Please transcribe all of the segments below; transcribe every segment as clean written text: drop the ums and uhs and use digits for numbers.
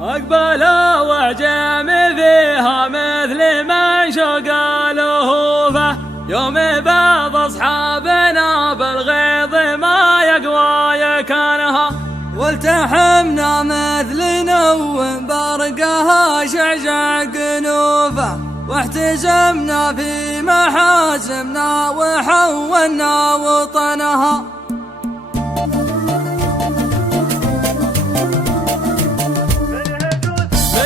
أقبلوا وعجم فيها مثل من شق الهوفة، يوم بعض أصحابنا بالغيظ ما يقوى يكنها، والتحمنا مثل نو برقها شعشع قنوفه، واحتزمنا في محازمنا وحولنا وطنها.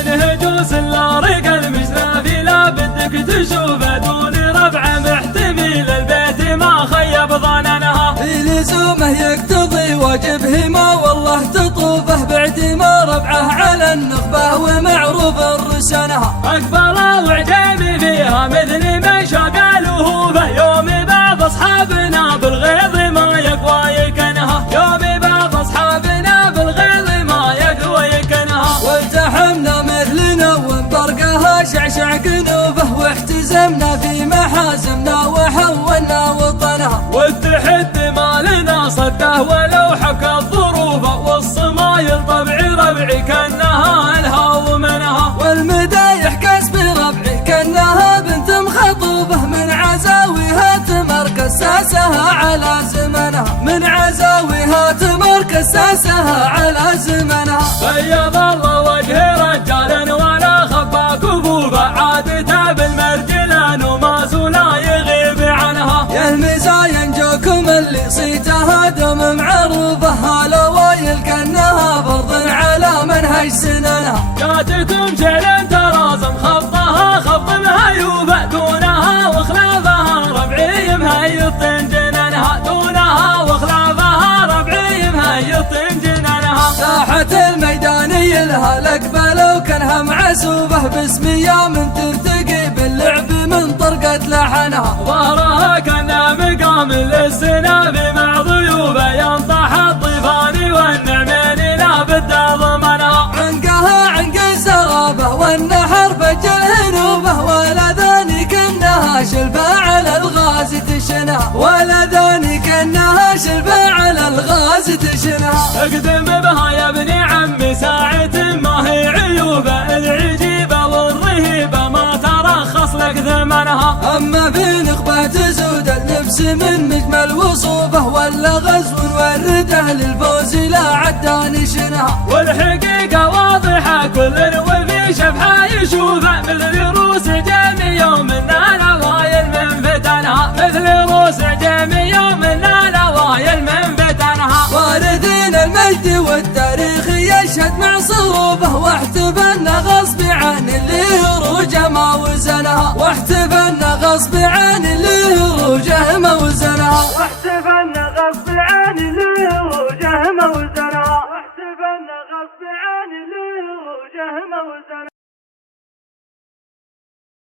من هجوس اللارق المجنافي لا بدك تشوفه دون ربع محتمل البيت ما خيب ظننها، في لزومه يقتضي واجبهما والله تطوفه بعد ما ربعه على النخبه ومعروف رسنها. أقبل وعجم فيها مثل من شق الهوفة، يوم بعض أصحابنا بالغيظ ما يقوى يكنها، يوم بعض أصحابنا بالغيظ ما يقوى يكنها، والتحمنا مثل نو برقها شعشع قنوفه، واحتزمنا في محازمنا وحولنا وطنها، والتحد ما لنا صده ولو حكى الظروف، والصمايل طبعي ربعي كأنها لها ومنها، والمدايح كسب ربعي كأنها بنت مخطوبة، من عزاويها تمر كساسها على زمنها، من عزاويها تمر كساسها على زمنها. بيض الله وجه رجال ولا خبى كفوفه، عادته بالمرجلان وما زولا يغيب عنها، يا المزاين جوكم اللي صيتها دم معروفه، هالوايل كأنها فرض على منهج سننها، جاتكم شيل ترازم خطها خط مهيوفه، دونها وخلافها ربعي مهيط جننها، دونها وخلافها ربعي مهيط جننها. ساحة الميداني لها الأقبل وكانها معسوفة، باسم يوم ترتقي باللعب من طرقة لحنها، ظهرها كان مقام للسناب مع ضيوفه، ينطح الطيفان والنعمين لا بد ضمنها، عنقها عنق السرابة والنحر فج الهنوبة، ولذاني كأنها شلفة على الغاز تشنها، ولذاني كأنها شلفة على الغاز تشنها. اقدم بها يا ابن عمي ساعة ما هي عيوبه، العجيبة والرهيبة ما ترخص لك ثمنها، أما في نخبة تزود اللبس من مجمل وصوفه، ولا غزو ورده للفوز لا عداني شنها، والحقيقة واضحة كل وفي شبحة يشوفه، مثل روس عجمي يوم النوايل من فتنها، مثل روس عجمي يوم النوايل من فتنها، وارثين المجد والتاريخ يشهد مع صروفه، واحتفلنا غصب عن اللي هروجه ما وزنها، واحتفلنا غصب عن اللي هروجه ما وزنها، واحتفلنا غصب عن اللي هروجه ما وزنها، واحتفلنا غصب عن اللي هروجه ما وزنها.